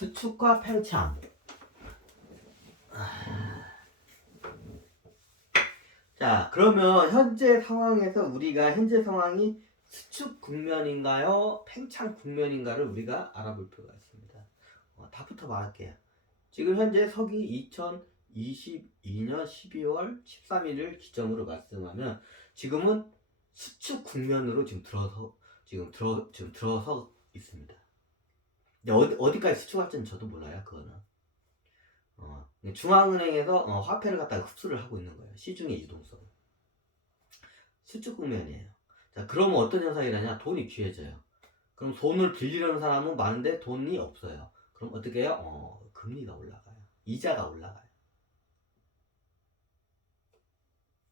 수축과 팽창. 자, 그러면 현재 상황에서 우리가 현재 상황이 수축 국면인가요? 팽창 국면인가를 우리가 알아볼 필요가 있습니다. 답부터 말할게요. 지금 현재 서기 2022년 12월 13일을 기점으로 말씀하면 지금은 수축 국면으로 지금 들어서 있습니다. 근데 어디까지 수축할지는 저도 몰라요. 그거는. 중앙은행에서 화폐를 갖다가 흡수를 하고 있는 거예요. 시중의 유동성. 수축 국면이에요. 자, 그러면 어떤 현상이 일어나냐? 돈이 귀해져요. 그럼 돈을 빌리려는 사람은 많은데 돈이 없어요. 그럼 어떻게 해요? 금리가 올라가요. 이자가 올라가요.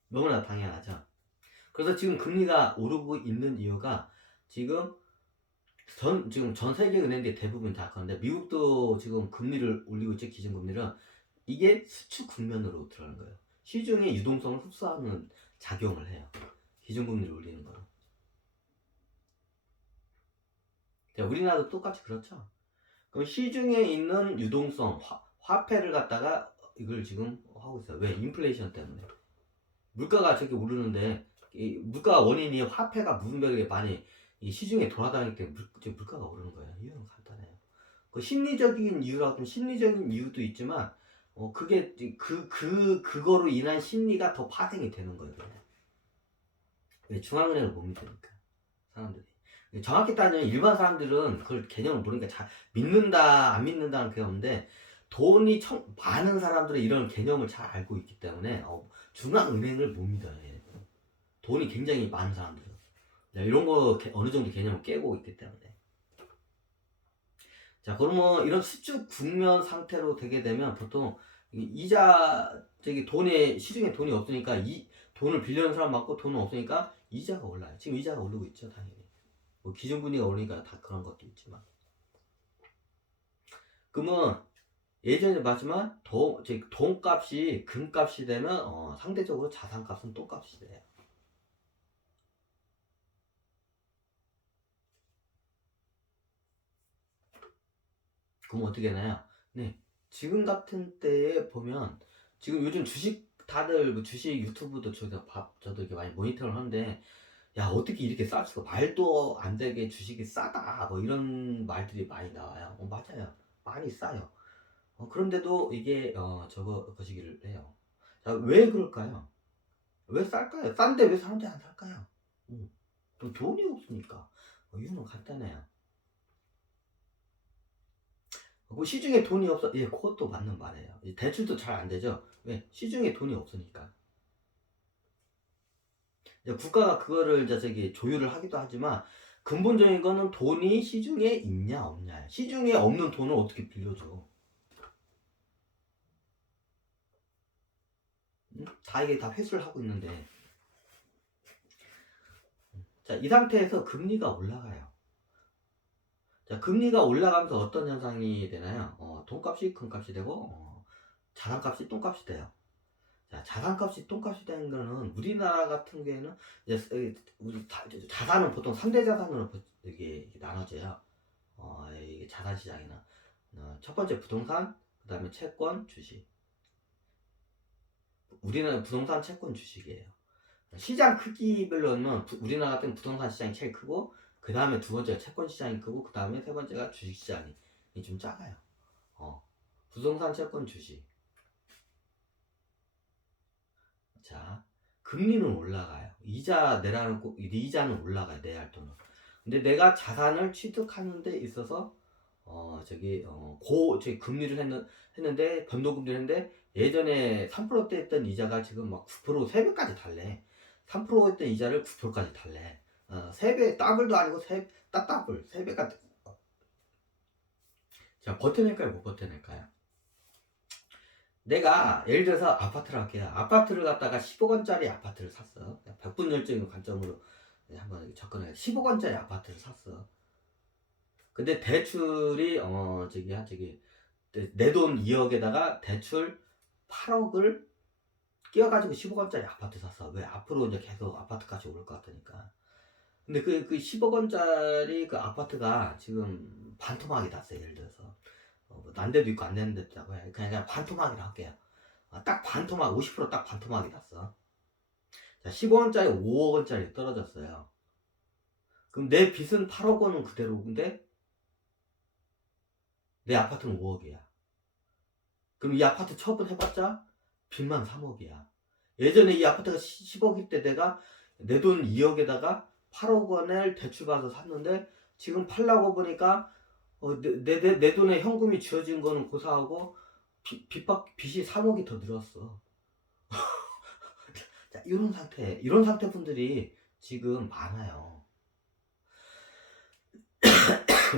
너무나 당연하죠. 그래서 지금 금리가 오르고 있는 이유가 지금 전 세계 은행들이 대부분 다 그런데 미국도 지금 금리를 올리고 있죠. 기준금리를. 이게 수축 국면으로 들어가는 거예요. 시중의 유동성을 흡수하는 작용을 해요. 기준금리를 올리는 거는. 우리나라도 똑같이 그렇죠. 그럼 시중에 있는 유동성, 화폐를 갖다가 이걸 지금 하고 있어요. 왜? 인플레이션 때문에. 물가가 저렇게 오르는데 이 물가 원인이 화폐가 무분별하게 많이 이 시중에 돌아다니기 때문에 물가가 오르는 거예요. 이유는 간단해요. 그 심리적인 이유라고 심리적인 이유도 있지만 그게 그거로 인한 심리가 더 파생이 되는 거예요. 왜? 중앙은행을 못 믿으니까 사람들이. 정확히 따지면 일반 사람들은 그걸 개념을 모르니까 잘 믿는다 안 믿는다는 게 없는데 돈이 많은 사람들은 이런 개념을 잘 알고 있기 때문에 중앙은행을 못 믿어요. 돈이 굉장히 많은 사람들은 이런 거 어느 정도 개념을 깨고 있기 때문에. 자, 그러면 이런 수축 국면 상태로 되게 되면 보통 이자 시중에 돈이 없으니까 이 돈을 빌려는 사람 많고 돈은 없으니까 이자가 올라요. 지금 이자가 오르고 있죠, 당연히. 뭐 기준금리가 오르니까 다 그런 것도 있지만. 그러면 예전에 봤지만 돈값이 금값이 되면 상대적으로 자산값은 똥값이 돼요. 그럼 어떻게 되나요? 네, 지금 같은 때에 보면 지금 요즘 주식 다들 뭐 주식 유튜브도 저도 이렇게 많이 모니터를 하는데 야 어떻게 이렇게 쌀 수가 말도 안 되게 주식이 싸다 뭐 이런 말들이 많이 나와요. 맞아요, 많이 싸요. 그런데도 이게 저거 거시기를 해요. 자, 왜 그럴까요? 왜 쌀까요? 싼데 왜 사람들이 안 살까요? 돈이 없으니까. 이유는 간단해요. 시중에 돈이 없어. 예, 그것도 맞는 말이에요. 대출도 잘 안 되죠. 왜? 시중에 돈이 없으니까. 국가가 그거를 조율을 하기도 하지만 근본적인 거는 돈이 시중에 있냐 없냐. 시중에 없는 돈을 어떻게 빌려줘? 다 이게 다 회수를 하고 있는데. 자, 이 상태에서 금리가 올라가요. 자, 금리가 올라가면서 어떤 현상이 되나요? 돈값이 금값이 되고 자산값이 똥값이 돼요. 자, 자산값이 똥값이 되는 거는 우리나라 같은 경우에는 이제 자산은 보통 3대 자산으로 이게 나눠져요. 이게 자산 시장이나 첫 번째 부동산, 그다음에 채권, 주식. 우리나라 부동산, 채권, 주식이에요. 시장 크기별로는 우리나라 같은 부동산 시장이 제일 크고 그 다음에 두 번째가 채권 시장이 크고 그 다음에 세 번째가 주식 시장이 좀 작아요. 부동산, 채권, 주식. 자, 금리는 올라가요. 이자는 올라가요. 내야 할 돈은. 근데 내가 자산을 취득하는 데 있어서 금리를 했는데 변동금리를 했는데 예전에 3%대 했던 이자가 지금 막 9% 3배까지 달래. 3% 했던 이자를 9%까지 달래. 3배 더블도 아니고 더블 3배가. 자, 버텨낼까요? 못 버텨낼까요? 내가 예를 들어서 아파트를 할게요. 아파트를 갖다가 10억 원짜리 아파트를 샀어. 백분열적인 관점으로 한번 접근해. 10억 원짜리 아파트를 샀어. 근데 대출이 내 돈 2억에다가 대출 8억을 끼워가지고 10억 원짜리 아파트 샀어. 왜? 앞으로 이제 계속 아파트값이 오를 것 같으니까. 근데 그 10억 원짜리 그 아파트가 지금 반토막이 났어요. 예를 들어서 난 데도 있고 안 되는 데도 있다고 해. 그냥 반토막이라 할게요. 딱 반토막, 50%딱 반토막이 났어. 자, 15원짜리 5억원짜리 떨어졌어요. 그럼 내 빚은 8억 원은 그대로인데 내 아파트는 5억이야. 그럼 이 아파트 처분해봤자 빚만 3억이야. 예전에 이 아파트가 10억일 때 내가 내 돈 2억에다가 8억 원을 대출받아서 샀는데 지금 팔라고 보니까 내 돈에 현금이 쥐어진 거는 고사하고 빚이 3억이 더 늘었어. 자, 이런 상태 분들이 지금 많아요.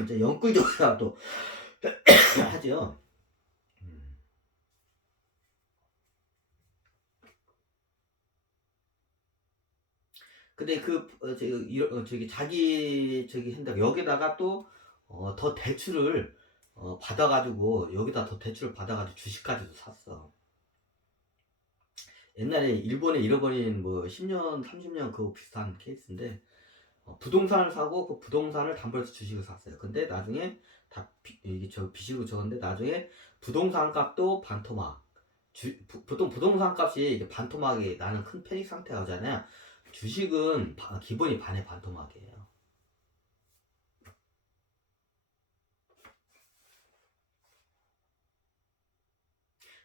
이제 영끌적이라도 하죠. 근데 자기 한다 여기다가 또 더 대출을 받아가지고 여기다 더 대출을 받아가지고 주식까지도 샀어. 옛날에 일본에 잃어버린 뭐 10년 30년 그거 비슷한 케이스인데 부동산을 사고 그 부동산을 담보로 해서 주식을 샀어요. 근데 나중에 다 이게 빚으로 적었는데 나중에 부동산 값도 반토막. 보통 부동산 값이 이게 반토막이 나는 큰 패닉 상태가 오잖아요. 주식은 기본이 반의 반토막이에요.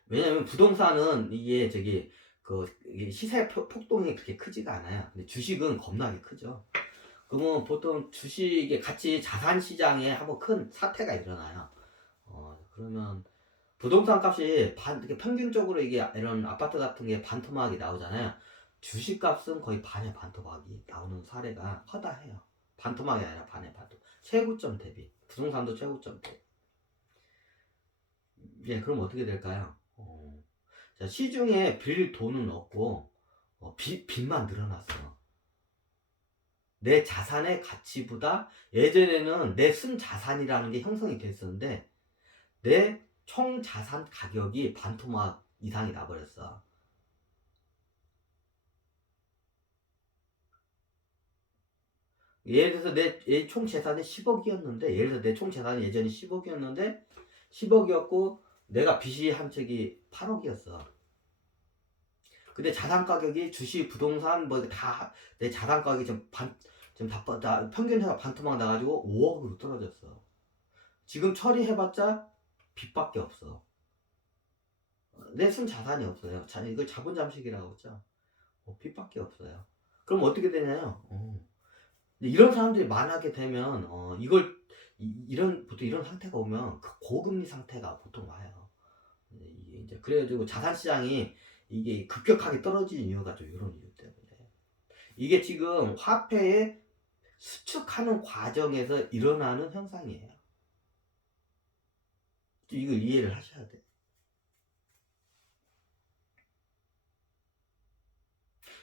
왜냐면 부동산은 이게 시세 폭동이 그렇게 크지가 않아요. 근데 주식은 겁나게 크죠. 그러면 보통 주식에 같이 자산 시장에 한번 큰 사태가 일어나요. 그러면 부동산 값이 이렇게 평균적으로 이게 이런 아파트 같은 게 반토막이 나오잖아요. 주식 값은 거의 반의 반토막이 나오는 사례가 허다해요. 반토막이 아니라 반의 반토막. 최고점 대비. 부동산도 최고점 대비. 예, 그럼 어떻게 될까요? 자, 시중에 빌 돈은 없고 빚만 늘어났어. 내 자산의 가치보다 예전에는 내 순 자산이라는 게 형성이 됐었는데 내 총 자산 가격이 반토막 이상이 나버렸어. 예를 들어서 내 총 재산이 10억이었는데 예를 들어서 내 총 재산이 예전에 10억이었는데 10억이었고 내가 빚이 한 척이 8억이었어. 근데 자산 가격이 주식, 부동산 뭐 다 내 자산 가격이 다 평균해가 반토막 나가지고 5억으로 떨어졌어. 지금 처리해봤자 빚밖에 없어. 내 순 자산이 없어요. 이걸 자본 잠식이라고 하죠. 빚밖에 없어요. 그럼 어떻게 되냐요? 이런 사람들이 만나게 되면 보통 이런 상태가 오면 그 고금리 상태가 보통 와요. 이게 이제 그래가지고 자산 시장이 이게 급격하게 떨어지는 이유가 좀 이런 이유 때문에 이게 지금 화폐에 수축하는 과정에서 일어나는 현상이에요. 이걸 이해를 하셔야 돼.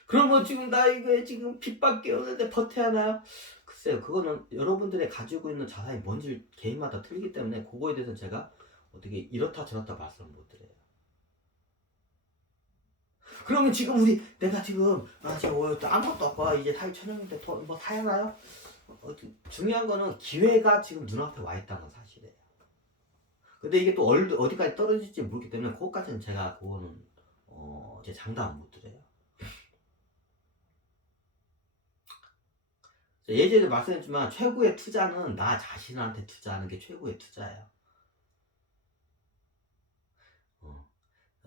그러면 지금 나 이거 지금 빚밖에 없는데 버텨야 하나요? 글쎄요, 그거는 여러분들의 가지고 있는 자산이 뭔지 개인마다 틀리기 때문에 그거에 대해서 제가 어떻게 이렇다 저렇다 말씀을 못 드려요. 그러면 지금 내가 지금 아무것도 없고 이제 사회 천연인데 뭐 사야 하나요? 중요한 거는 기회가 지금 눈앞에 와 있다는 사실이에요. 근데 이게 또 어디까지 떨어질지 모르기 때문에 그것까지는 제가 그거는 제 장담 못 드려요. 예전에 말씀했지만 최고의 투자는 나 자신한테 투자하는 게 최고의 투자예요.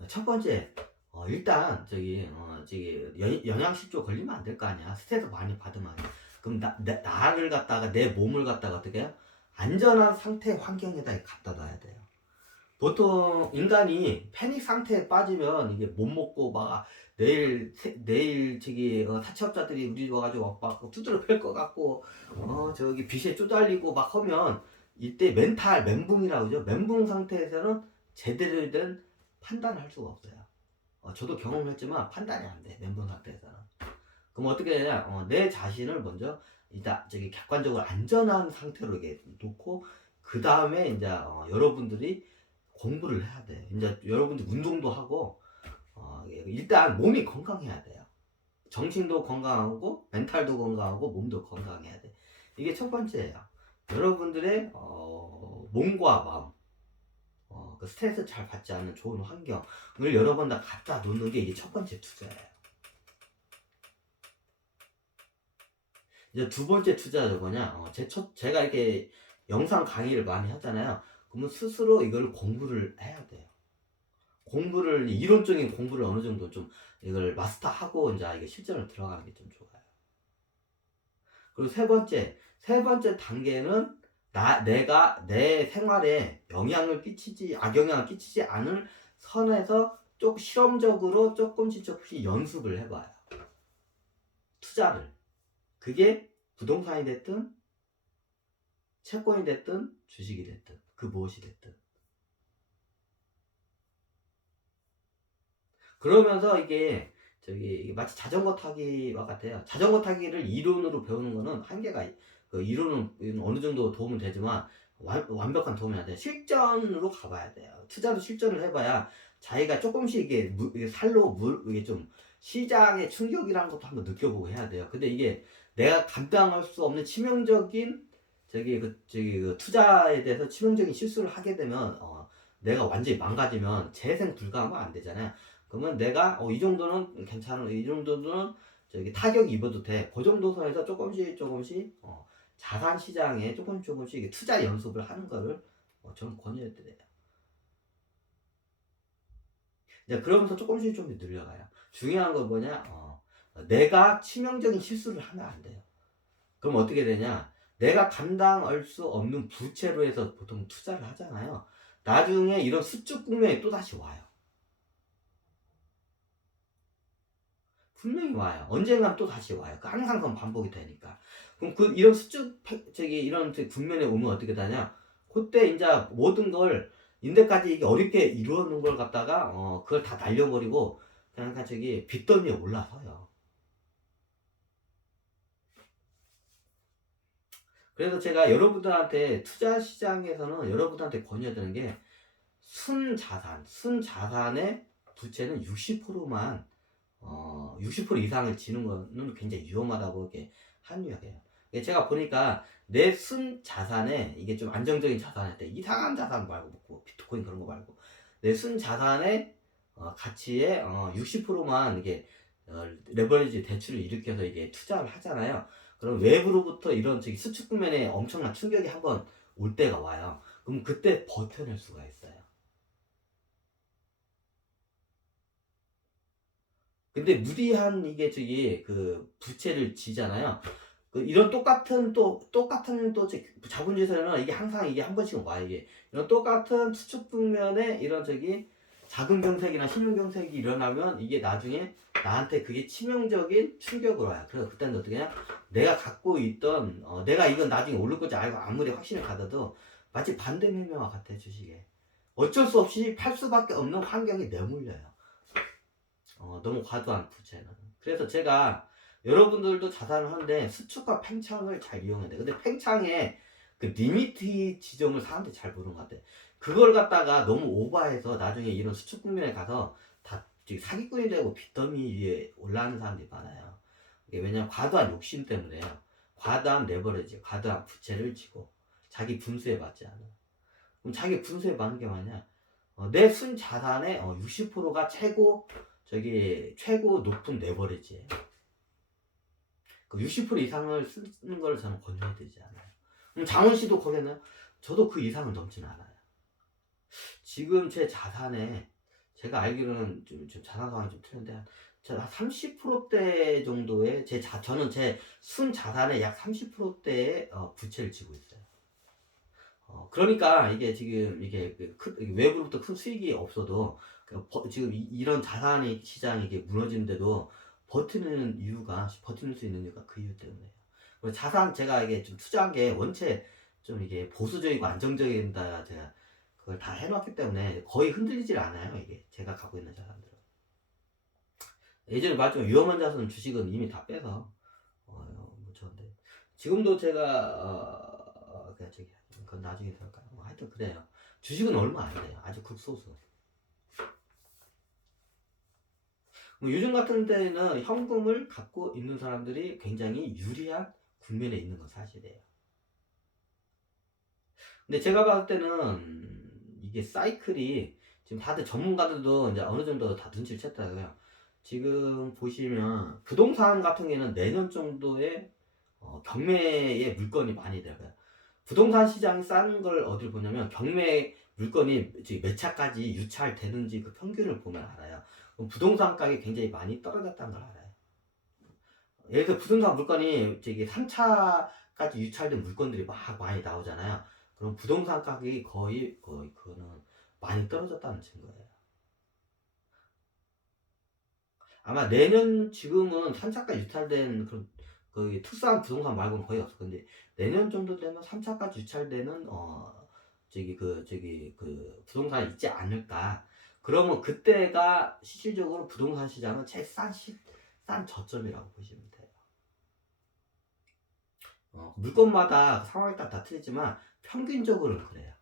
첫 번째 일단 영양실조 걸리면 안 될 거 아니야. 스트레스 많이 받으면 그럼 나를 갖다가 내 몸을 갖다가 어떻게 해요? 안전한 상태 환경에다 갖다 놔야 돼요. 보통 인간이 패닉 상태에 빠지면 이게 못 먹고 막 내일 사채업자들이 우리 와가지고 막 두드려 팰 것 같고 빚에 쪼달리고 막 하면 이때 멘붕이라고 그러죠. 멘붕 상태에서는 제대로 된 판단을 할 수가 없어요. 저도 경험했지만 판단이 안 돼. 멘붕 상태에서는. 그럼 어떻게 해야 내 자신을 먼저 일단 객관적으로 안전한 상태로 이렇게 놓고 그 다음에 이제 여러분들이 공부를 해야 돼. 이제 여러분들 운동도 하고 일단 몸이 건강해야 돼요. 정신도 건강하고 멘탈도 건강하고 몸도 건강해야 돼. 이게 첫 번째예요. 여러분들의 몸과 마음. 그 스트레스 잘 받지 않는 좋은 환경을 여러 번 다 갖다 놓는 게 이게 첫 번째 투자예요. 이제 두 번째 투자는 뭐냐? 제가 이렇게 영상 강의를 많이 하잖아요. 그러면 스스로 이걸 공부를 해야 돼요. 이론적인 공부를 어느 정도 좀 이걸 마스터하고 이제 이게 실전으로 들어가는 게 좀 좋아요. 그리고 세 번째 단계는 내가 내 생활에 악영향을 끼치지 않을 선에서 좀 실험적으로 조금씩 연습을 해봐요. 투자를. 그게 부동산이 됐든, 채권이 됐든, 주식이 됐든, 그 무엇이 됐든. 그러면서 이게 마치 자전거 타기와 같아요. 자전거 타기를 이론으로 배우는 거는 한계가, 그 이론은 어느 정도 도움은 되지만 완벽한 도움이 안 돼요. 실전으로 가봐야 돼요. 투자도 실전을 해봐야 자기가 조금씩 이게 이게 좀 시장의 충격이라는 것도 한번 느껴보고 해야 돼요. 근데 이게 내가 감당할 수 없는 치명적인 그 투자에 대해서 치명적인 실수를 하게 되면 내가 완전히 망가지면 재생 불가하면 안 되잖아요. 그러면 내가 이 정도는 괜찮아, 이 정도는 타격 입어도 돼. 그 정도 선에서 조금씩 자산 시장에 조금씩 투자 연습을 하는 거를 저는 권유해드려요. 이제 그러면서 조금씩 늘려가요. 중요한 건 뭐냐? 내가 치명적인 실수를 하면 안 돼요. 그럼 어떻게 되냐? 내가 감당할 수 없는 부채로 해서 보통 투자를 하잖아요. 나중에 이런 수축 국면이 또 다시 와요. 분명히 와요. 언젠간 또 다시 와요. 항상 그건 반복이 되니까. 그럼 이런 이런 국면에 오면 어떻게 되냐? 그때 이제 모든 걸, 인데까지 이게 어렵게 이루어놓은 걸 갖다가, 그걸 다 날려버리고, 그냥 빚더미에 올라서요. 그래서 제가 여러분들한테 투자 시장에서는 여러분들한테 권유해드리는 게, 순자산의 부채는 60%만 60% 이상을 지는 거는 굉장히 위험하다고 이렇게 한이야기해요. 제가 보니까 내 순 자산에, 이게 좀 안정적인 자산일 때, 이상한 자산 말고, 뭐 비트코인 그런 거 말고, 내 순 자산의 가치의 60%만 이게 레버리지 대출을 일으켜서 이게 투자를 하잖아요. 그럼 외부로부터 이런 수축 국면에 엄청난 충격이 한번 올 때가 와요. 그럼 그때 버텨낼 수가 있어요. 근데 무리한 그 부채를 지잖아요. 이런 똑같은 자본주의에서는 이게 항상 이게 한 번씩은 와, 이게. 이런 똑같은 수축 국면에 이런 작은 경색이나 신용 경색이 일어나면 이게 나중에 나한테 그게 치명적인 충격으로 와요. 그래서 그때는 어떻게 하냐? 내가 갖고 있던, 내가 이건 나중에 오를 거지 알고 아무리 확신을 가져도 마치 반대 매매와 같아, 주식에. 어쩔 수 없이 팔 수밖에 없는 환경이 내몰려요. 너무 과도한 부채는. 그래서 제가 여러분들도 자산을 하는데 수축과 팽창을 잘 이용해야 돼. 근데 팽창에 그 리미트 지점을 사람들이 잘 모르는 것 같아. 그걸 갖다가 너무 오버해서 나중에 이런 수축 국면에 가서 다 사기꾼이 되고 빚더미 위에 올라가는 사람들이 많아요. 이게 왜냐면 과도한 욕심 때문에요. 과도한 레버리지, 과도한 부채를 지고 자기 분수에 맞지 않아. 그럼 자기 분수에 맞는 게 뭐냐? 내 순 자산의 60%가 최고 높은 레버리지예요. 그 60% 이상을 쓰는 걸 저는 권유해드리지 않아요. 그럼 장원 씨도 거기는 저도 그 이상은 넘지는 않아요. 지금 제 자산에 제가 알기로는 좀 자산 상황이 좀 틀린데 한 30%대 정도의 저는 제 순 자산의 약 30%대의 부채를 지고 있어요. 그러니까 이게 지금 외부로부터 큰 수익이 없어도 지금 이런 자산의 시장이 이게 무너지는데도 버티는 수 있는 이유가 그 이유 때문에요. 그리고 제가 이게 좀 투자한 게 원체 좀 이게 보수적이고 안정적인다, 제가 그걸 다 해놨기 때문에 거의 흔들리질 않아요. 이게 제가 갖고 있는 자산들은. 예전에 말했지만 위험한 자산은 주식은 이미 다 빼서 묻혔는데, 지금도 제가 그건 나중에 들을까요? 하여튼 그래요. 주식은 얼마 안 돼요. 아주 극소수. 요즘 같은 때는 현금을 갖고 있는 사람들이 굉장히 유리한 국면에 있는 건 사실이에요. 근데 제가 봤을 때는 이게 사이클이 지금 다들 전문가들도 이제 어느 정도 다 눈치를 챘더라고요. 지금 보시면 부동산 같은 경우에는 내년 정도에 경매에 물건이 많이 들어가요. 부동산 시장이 싼 걸 어딜 보냐면 경매 물건이 몇 차까지 유찰되는지 그 평균을 보면 알아요. 그럼 부동산 가격이 굉장히 많이 떨어졌다는 걸 알아요. 예를 들어 부동산 물건이 저기 3차까지 유찰된 물건들이 막 많이 나오잖아요. 그럼 부동산 가격이 거의 그거는 많이 떨어졌다는 증거예요. 아마 내년 지금은 3차까지 유찰된 그런 그 특수한 부동산 말고는 거의 없어. 근데 내년 정도 되면 3차까지 유찰되는 그 부동산이 있지 않을까. 그러면 그때가 실질적으로 부동산 시장은 제일 싼 저점이라고 보시면 돼요. 물건마다 상황에 따라 다 틀리지만 평균적으로는 그래요.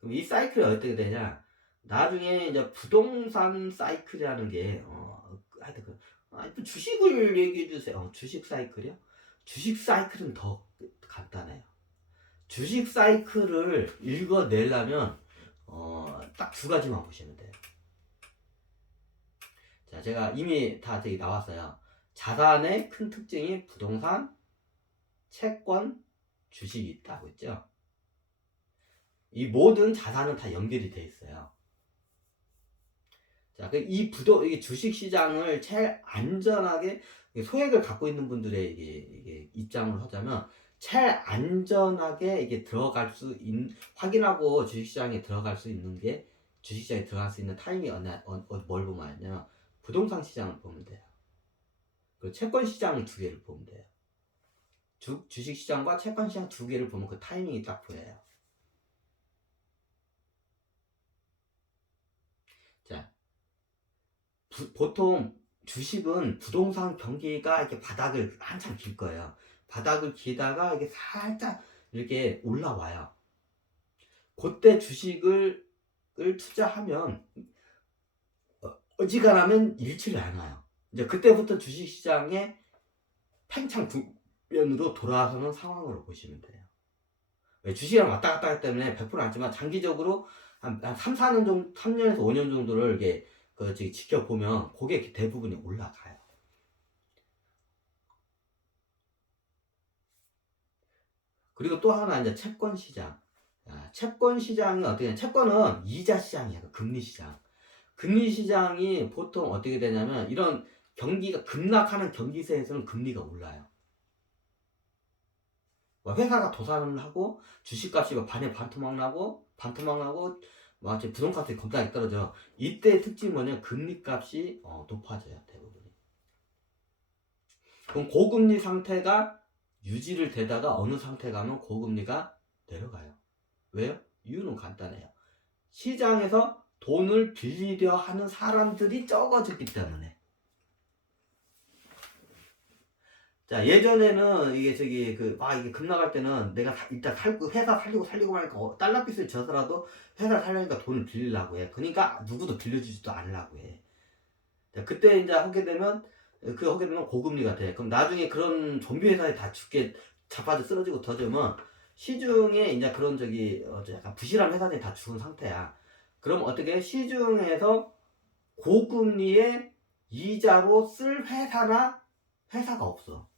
그럼 이 사이클이 어떻게 되냐? 나중에 이제 부동산 사이클이라는 게 하여튼 주식을 얘기해 주세요. 주식 사이클이요? 주식 사이클은 더 간단해요. 주식 사이클을 읽어내려면 딱 두 가지만 보시면 돼요. 자, 제가 이미 다 되게 나왔어요. 자산의 큰 특징이 부동산, 채권, 주식이 있다고 했죠. 이 모든 자산은 다 연결이 돼 있어요. 자, 이 주식 시장을 제일 안전하게 소액을 갖고 있는 분들의 이게 입장을 하자면 제일 안전하게 이게 확인하고 주식시장에 들어갈 수 있는 게 주식시장에 들어갈 수 있는 타임이 뭘 보면 알냐면 부동산 시장을 보면 돼요. 그리고 채권 시장 두 개를 보면 돼요. 주식 시장과 채권 시장 두 개를 보면 그 타이밍이 딱 보여요. 자, 보통 주식은 부동산 경기가 이렇게 바닥을 한참 길 거예요. 바닥을 기다가 이게 살짝 이렇게 올라와요. 그때 주식을 투자하면 어지간하면 잃지를 않아요. 이제 그때부터 주식시장에 팽창 국면으로 돌아서는 상황으로 보시면 돼요. 주식이랑 왔다 갔다 하기 때문에 100% 아니지만 장기적으로 한 3, 4년 정도, 3년에서 5년 정도를 이렇게 지켜보면 그게 대부분이 올라가요. 그리고 또 하나 이제 채권 시장. 채권 시장이 어떻게 되냐? 채권은 이자 시장이에요. 금리 시장. 금리 시장이 보통 어떻게 되냐면 이런 경기가 급락하는 경기세에서는 금리가 올라요. 회사가 도산을 하고 주식값이 반토막 나고 부동산값이 겁나게 떨어져. 이때의 특징이 뭐냐면 금리값이 높아져요. 대부분이. 그럼 고금리 상태가 유지를 되다가 어느 상태 가면 고금리가 내려가요. 왜요? 이유는 간단해요. 시장에서 돈을 빌리려 하는 사람들이 적어졌기 때문에. 자, 예전에는 이게 이게 급락할 때는 내가 일단 회사 살리고 하니까 달러빚을 져서라도 회사 살려니까 돈을 빌리려고 해. 그러니까 누구도 빌려주지도 않으려고 해. 자, 그때 이제 하게 되면 고금리가 돼. 그럼 나중에 그런 좀비 회사에 다 죽게 자빠져 쓰러지고 터지면 시중에 이제 그런 약간 부실한 회사들이 다 죽은 상태야. 그럼 어떻게 시중에서 고금리의 이자로 쓸 회사가 없어.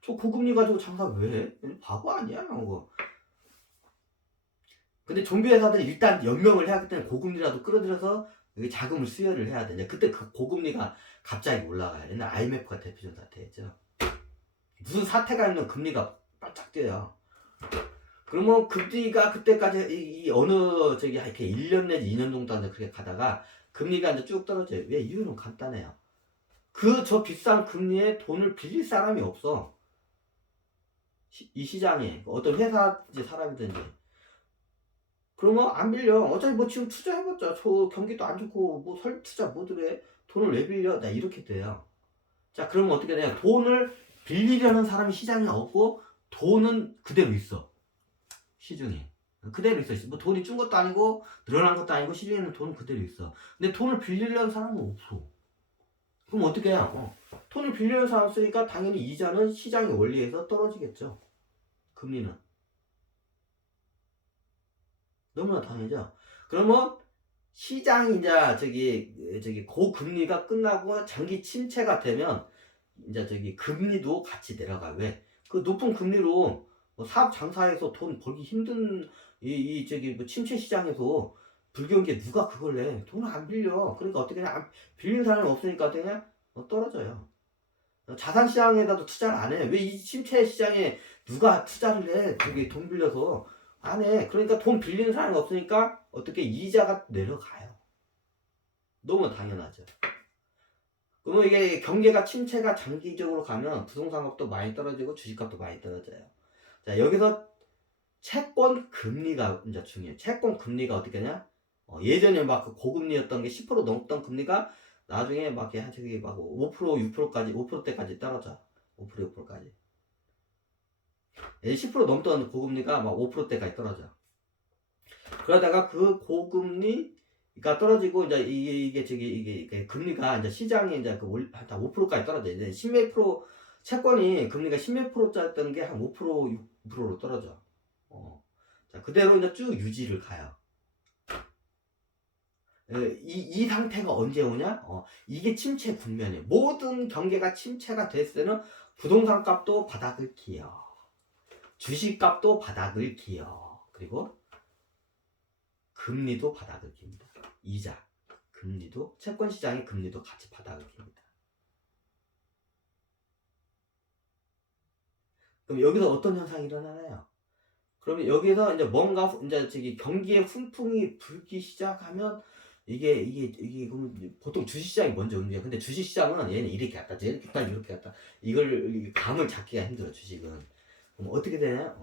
저 고금리 가지고 장사 왜 해? 바보 아니야? 뭐. 근데 좀비 회사들이 일단 연명을 해야 하기 때문에 고금리라도 끌어들여서 자금을 수혈을 해야 돼. 그때 그 고금리가 갑자기 올라가요. 옛날 IMF가 대표적 사태였죠. 무슨 사태가 있는 금리가 바짝 뛰어요. 그러면 금리가 그때까지 어느 이렇게 1년 내지 2년 정도 그렇게 가다가 금리가 이제 쭉 떨어져요. 왜? 이유는 간단해요. 저 비싼 금리에 돈을 빌릴 사람이 없어. 이 시장에 어떤 회사 사람이든지. 그러면 안 빌려. 어차피 지금 투자해봤자 저 경기도 안 좋고 투자 뭐들 해? 돈을 왜 빌려? 나 이렇게 돼요. 자, 그러면 어떻게 되냐? 돈을 빌리려는 사람이 시장에 없고 돈은 그대로 있어. 시중에. 그대로 있어. 돈이 준 것도 아니고 늘어난 것도 아니고 시중에는 돈은 그대로 있어. 근데 돈을 빌리려는 사람은 없어. 그럼 어떻게 해야? 돈을 빌리려는 사람 없으니까 당연히 이자는 시장의 원리에서 떨어지겠죠. 금리는. 너무나 당연하죠. 그러면 시장이 이제 저기 고금리가 끝나고 장기 침체가 되면 이제 저기 금리도 같이 내려가. 왜? 그 높은 금리로 뭐 사업 장사해서 돈 벌기 힘든 이 저기 뭐 침체 시장에서 불경기에 누가 그걸 내? 돈을 안 빌려. 그러니까 어떻게 그냥 빌린 사람이 없으니까 어떻게 그냥 떨어져요. 자산 시장에다도 투자를 안 해. 왜 이 침체 시장에 누가 투자를 해? 저기 돈 빌려서 안 해. 그러니까 돈 빌리는 사람이 없으니까 어떻게 이자가 내려가요. 너무 당연하죠. 그러면 이게 경기가 침체가 장기적으로 가면 부동산 값도 많이 떨어지고 주식값도 많이 떨어져요. 자, 여기서 채권 금리가 이제 중요해요. 채권 금리가 어떻게 하냐? 예전에 막 그 고금리였던 게 10% 넘던 금리가 나중에 막 저기 막 5%, 6%까지 5%대까지 떨어져. 5%, 6%까지. 10% 넘던 고금리가 막 5%대까지 떨어져. 그러다가 그 고금리가 떨어지고 이제 이게 금리가 이제 시장이 이제 한 5%까지 떨어져. 이제 10몇 프로 채권이 금리가 10몇 프로짜리였던 게 한 5%, 6%로 떨어져. 자, 그대로 이제 쭉 유지를 가요. 이 상태가 언제 오냐? 이게 침체 국면이에요. 모든 경계가 침체가 됐을 때는 부동산 값도 바닥을 기어. 주식 값도 바닥을 기어. 그리고 금리도 바닥을 깁니다. 이자, 금리도, 채권 시장의 금리도 같이 바닥을 깁니다. 그럼 여기서 어떤 현상이 일어나나요? 그러면 여기서 이제 뭔가 이제 저기 경기의 훈풍이 불기 시작하면 이게 그럼 보통 주식시장이 먼저 움직여. 근데 주식시장은 얘는 이렇게 갔다 이렇게 갔다 이렇게 갔다 이걸 감을 잡기가 힘들어. 주식은. 그럼 어떻게 되냐?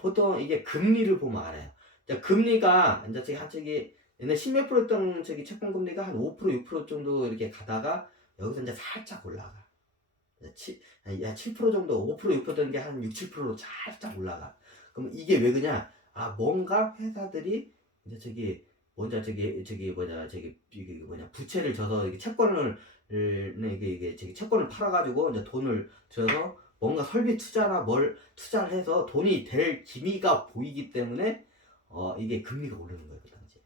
보통 이게 금리를 보면 알아요. 금리가 이제 저기 옛날 10몇 프로였던 저기 채권 금리가 한 5%, 6% 정도 이렇게 가다가 여기서 이제 살짝 올라가. 7% 정도, 5%, 6% 되는 게 한 6, 7%로 살짝 올라가. 그럼 이게 왜 그러냐? 뭔가 회사들이 이제 이게 뭐냐 부채를 져서 이게 채권을 이게 채권을 팔아가지고 이제 돈을 들여서 뭔가 설비 투자나 뭘 투자를 해서 돈이 될 기미가 보이기 때문에 이게 금리가 오르는 거예요, 그 당시에.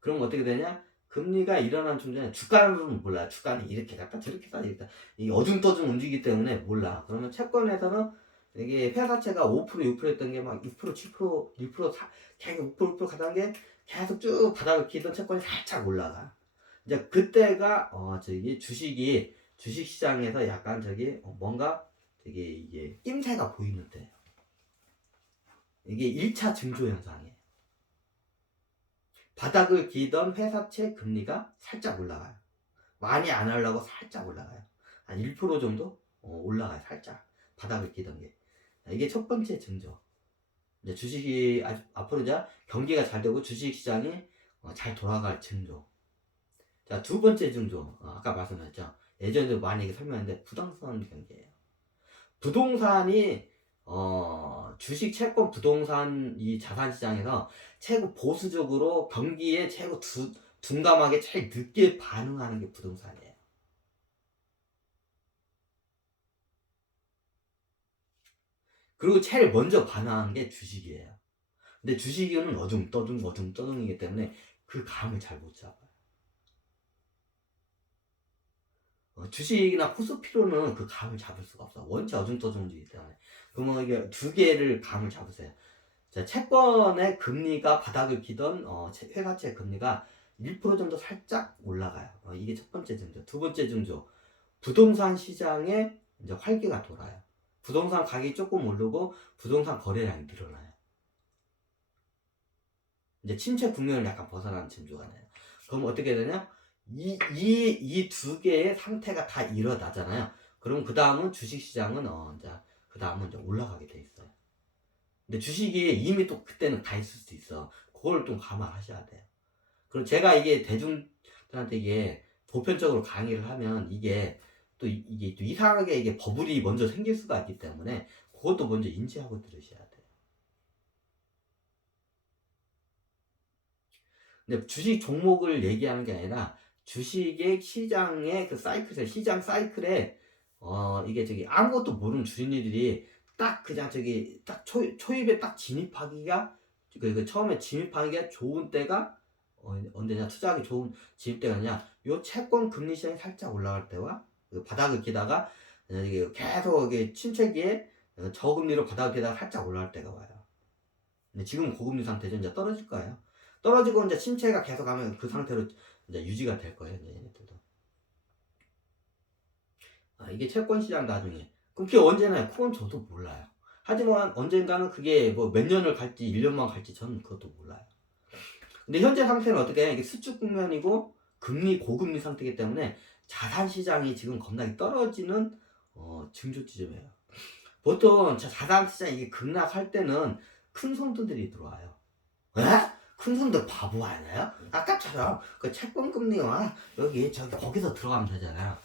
그럼 어떻게 되냐? 금리가 일어난 중간에 주가는 몰라. 주가는 이렇게 갔다 저렇게 갔다 이렇게 갔다. 이게 어중떠중 움직이기 때문에 몰라. 그러면 채권에서는 이게 회사채가 5%, 6%였던 게 막 6%, 7%, 1%, 계속 6%, 6% 가던 게 계속 쭉 바닥을 기던 채권이 살짝 올라가. 이제 그때가 저기 주식 시장에서 약간 뭔가 이게 낌새가 보이는 때예요. 이게 1차 증조 현상이에요. 바닥을 기던 회사채 금리가 살짝 올라가요. 많이 안 하려고 살짝 올라가요. 한 1% 정도 올라가요. 살짝 바닥을 기던 게. 이게 첫 번째 증조. 이제 주식이 앞으로 이제 경기가 잘 되고 주식 시장이 잘 돌아갈 증조. 자, 두 번째 증조. 아까 말씀드렸죠. 예전에도 많이 설명했는데 부동산 경기예요. 부동산이 주식, 채권, 부동산 이 자산 시장에서 최고 보수적으로 경기에 최고 둔감하게 제일 늦게 반응하는 게 부동산이에요. 그리고 제일 먼저 반응하는 게 주식이에요. 근데 주식은 어중떠중이기 때문에 그 감을 잘 못 잡아요. 주식이나 코스피로는 그 감을 잡을 수가 없어. 원체 어중떠중이기 때문에. 그러면 이게 두 개를 감을 잡으세요. 자, 채권의 금리가 바닥을 기던 회사채 금리가 1% 정도 살짝 올라가요. 이게 첫 번째 증조. 두 번째 증조. 부동산 시장에 이제 활기가 돌아요. 부동산 가격이 조금 오르고 부동산 거래량이 늘어나요. 이제 침체 국면을 약간 벗어나는 징조가 나요. 그럼 어떻게 되냐? 이 두 개의 상태가 다 일어나잖아요. 그럼 그 다음은 주식시장은 그 다음은 이제 올라가게 돼 있어요. 근데 주식이 이미 또 그때는 가 있을 수도 있어. 그걸 좀 감안하셔야 돼요. 그리고 제가 이게 대중들한테 이게 보편적으로 강의를 하면 이게 또 이상하게 이게 버블이 먼저 생길 수가 있기 때문에 그것도 먼저 인지하고 들으셔야 돼요. 근데 주식 종목을 얘기하는 게 아니라 주식의 시장의 그 사이클에 시장 사이클에 이게 아무것도 모르는 주인들이 딱 그냥 저기 딱 초입에 딱 진입하기가 그 처음에 진입하기가 좋은 때가 언제냐, 투자하기 좋은 진입대가냐, 요 채권 금리 시장이 살짝 올라갈 때와 그 바닥을 끼다가 이게 계속 이게 침체기에 저금리로 바닥을 끼다가 살짝 올라갈 때가 와요. 근데 지금 고금리 상태죠. 이제 떨어질 거예요. 떨어지고 이제 침체가 계속 가면 그 상태로 이제 유지가 될 거예요. 이제 얘네들도. 이게 채권 시장 나중에. 그럼 그게 언제나요? 그건 저도 몰라요. 하지만 언젠가는 그게 뭐 몇 년을 갈지 1년만 갈지 저는 그것도 몰라요. 근데 현재 상태는 어떻게 해? 이게 수축 국면이고 고금리 상태이기 때문에 자산 시장이 지금 겁나게 떨어지는 징조 지점이에요. 보통 자산 시장이 이게 급락할 때는 큰 손들이 들어와요. 에? 큰 손들 바보 아니에요? 아까처럼 그 채권 금리와 여기 저기 거기서 들어가면 되잖아요.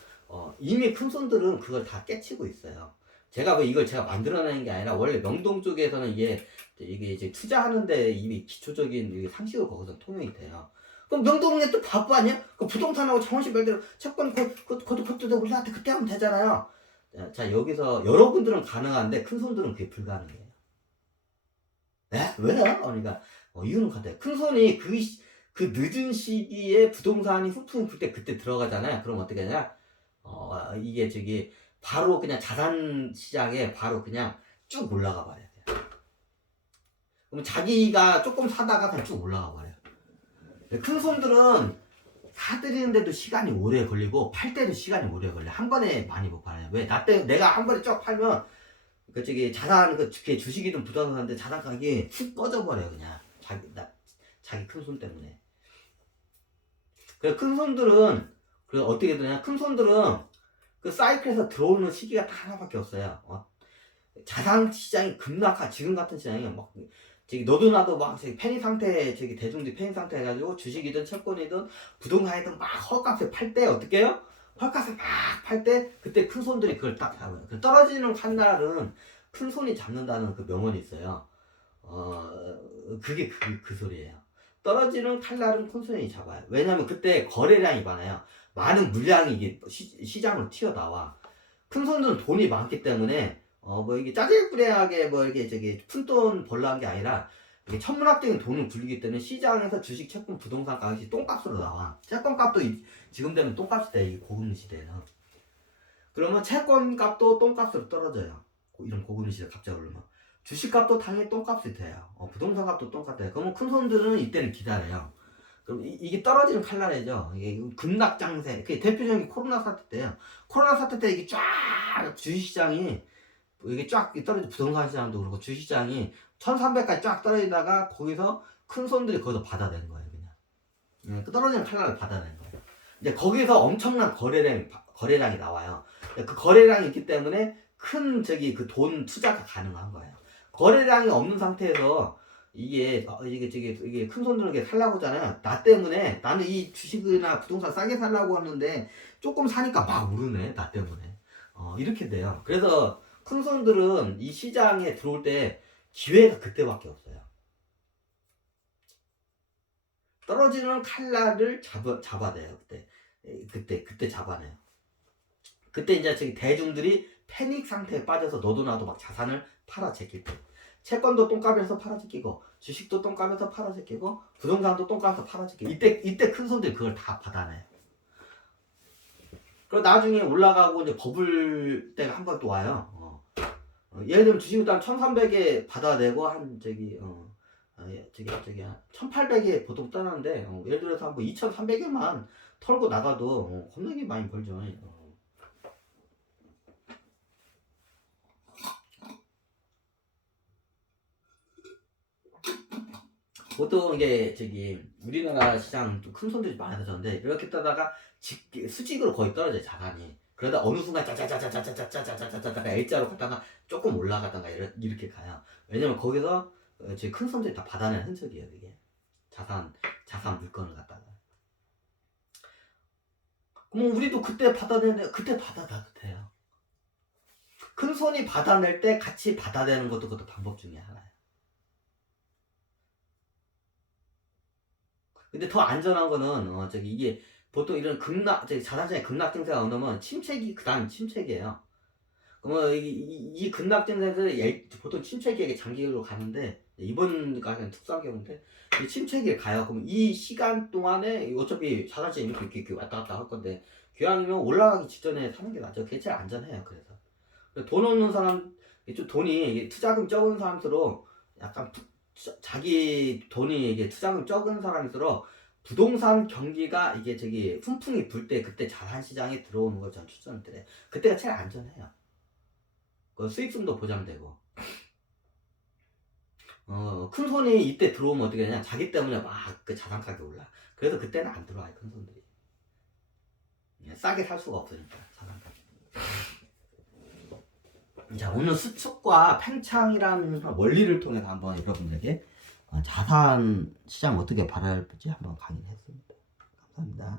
이미 큰 손들은 그걸 다 깨치고 있어요. 제가 뭐 이걸 제가 만들어내는 게 아니라 원래 명동 쪽에서는 이게 이제 투자하는데 이미 기초적인 상식을 거기서 통용이 돼요. 그럼 명동에 또 바보 아니야? 그 부동산하고 정원시 별대로 채권 그것도 우리한테 그때 하면 되잖아요. 자, 여기서 여러분들은 가능한데 큰 손들은 그게 불가능해요. 네? 왜요? 그러니까 이유는 같아요. 큰 손이 그 늦은 시기에 부동산이 후풍 불 때 그때 들어가잖아요. 그럼 어떻게 하냐? 이게 저기 바로 그냥 자산 시장에 바로 그냥 쭉 올라가 버려야 돼요. 그럼 자기가 조금 사다가 그냥 쭉 올라가 버려요. 큰 손들은 사들이는데도 시간이 오래 걸리고 팔 때도 시간이 오래 걸려. 한 번에 많이 못 팔아요. 왜? 내가 한 번에 쭉 팔면 그 저기 자산 주식이든 부동산인데 자산 가격이 훅 꺼져버려요. 그냥 자기 큰 손 때문에. 그래 큰 손들은 어떻게 되냐? 큰 손들은 그 사이클에서 들어오는 시기가 딱 하나밖에 없어요. 자산 시장이 지금 같은 시장이 막 저기 너도 나도 막 패닉 상태, 대중들이 패닉 상태 해가지고 주식이든 채권이든 부동산이든 막 헐값에 팔 때 어떻게 해요? 헐값에 막 팔 때 그때 큰 손들이 그걸 딱 잡아요. 떨어지는 칼날은 큰 손이 잡는다는 그 명언이 있어요. 그게 그 소리예요. 떨어지는 칼날은 큰 손이 잡아요. 왜냐면 그때 거래량이 많아요. 많은 물량이 이게 시장으로 튀어나와. 큰 손들은 돈이 많기 때문에 뭐 이게 짜질꾸레하게 뭐 이게 푼돈 벌러 한 게 아니라 이게 천문학적인 돈을 굴리기 때문에 시장에서 주식, 채권, 부동산 가격이 똥값으로 나와. 채권 값도 지금 되면 똥값이 돼. 이게 고금리 시대에는. 그러면 채권 값도 똥값으로 떨어져요. 이런 고금리 시대 갑자기 오르면. 주식 값도 당연히 똥값이 돼요. 부동산 값도 똥값 돼요. 그러면 큰 손들은 이때를 기다려요. 그럼 이게 떨어지는 칼날이죠. 이게 급락장세. 그 대표적인 코로나 사태 때요. 코로나 사태 때 이게 쫙 주식시장이 이게 쫙 떨어져, 부동산 시장도 그렇고 주식시장이 1300까지 쫙 떨어지다가 거기서 큰 손들이 거기서 받아낸 거예요. 그냥 그 떨어지는 칼날을 받아낸 거예요. 이제 거기서 엄청난 거래량이 나와요. 그 거래량이 있기 때문에 큰 그 돈 투자가 가능한 거예요. 거래량이 없는 상태에서 이게 큰 손들은 게 살라고 하잖아요. 나 때문에 나는 이 주식이나 부동산 싸게 살라고 하는데 조금 사니까 막 오르네. 나 때문에. 이렇게 돼요. 그래서 큰 손들은 이 시장에 들어올 때 기회가 그때밖에 없어요. 떨어지는 칼날을 잡아내요. 그때 잡아내요. 그때 이제 대중들이 패닉 상태에 빠져서 너도 나도 막 자산을 팔아제낄 때. 채권도 똥값에서 팔아제끼고 주식도 똥값에서 팔아제끼고 부동산도 똥값에서 팔아제끼고 이때 큰 손들이 그걸 다 받아내요. 그리고 나중에 올라가고 이제 버블 때가 한 번 또 와요. 예를 들면 주식을 한 1300에 받아내고 한 1800에 보통 떠나는데 예를 들어서 한 2300에만 털고 나가도 겁나게 많이 벌죠. 보통 이게 우리나라 시장 좀 큰 손들이 많이 터졌는데 이렇게 떠다가 수직으로 거의 떨어져요. 자산이. 그러다 어느 순간 짜자자자자자자자자자자자 L자로 갔다가 조금 올라가다가 이렇게 가요. 왜냐면 거기서 제 큰 손들이 다 받아낸 흔적이에요. 이게 자산 물건을 갖다가. 그럼 우리도 그때 받아내는데 그때 받아놔도 돼요. 큰 손이 받아낼 때 같이 받아내는 것도 그것도 방법 중에 하나예요. 근데 더 안전한 거는 이게 보통 이런 자산시장에 급락 증세가 오면 침체기 그다음 침체기예요. 그러면 이 급락증세들 보통 침체기에 장기로 가는데 이번 가는 특수한 경우인데 이 침체기에 가요. 그럼 이 시간 동안에 어차피 자산시 이렇게 왔다 갔다 할 건데 기왕이면 올라가기 직전에 사는 게 낫죠. 그게 제일 안전해요. 그래서 돈 없는 사람 좀 돈이 투자금 적은 사람들로 약간 자기 돈이 이게 투자금 적은 사람일수록 부동산 경기가 이게 저기 훈풍이 불 때 그때 자산 시장에 들어오는 걸 전 추천드려요. 그때가 제일 안전해요. 그 수익성도 보장되고. 큰 손이 이때 들어오면 어떻게 되냐? 자기 때문에 막 그 자산 가격이 올라. 그래서 그때는 안 들어와요, 큰 손들이. 싸게 살 수가 없으니까 자산 가격. 자, 오늘 수축과 팽창이라는 원리를 통해서 한번 여러분들에게 자산 시장 어떻게 바라볼지 한번 강의를 했습니다. 감사합니다.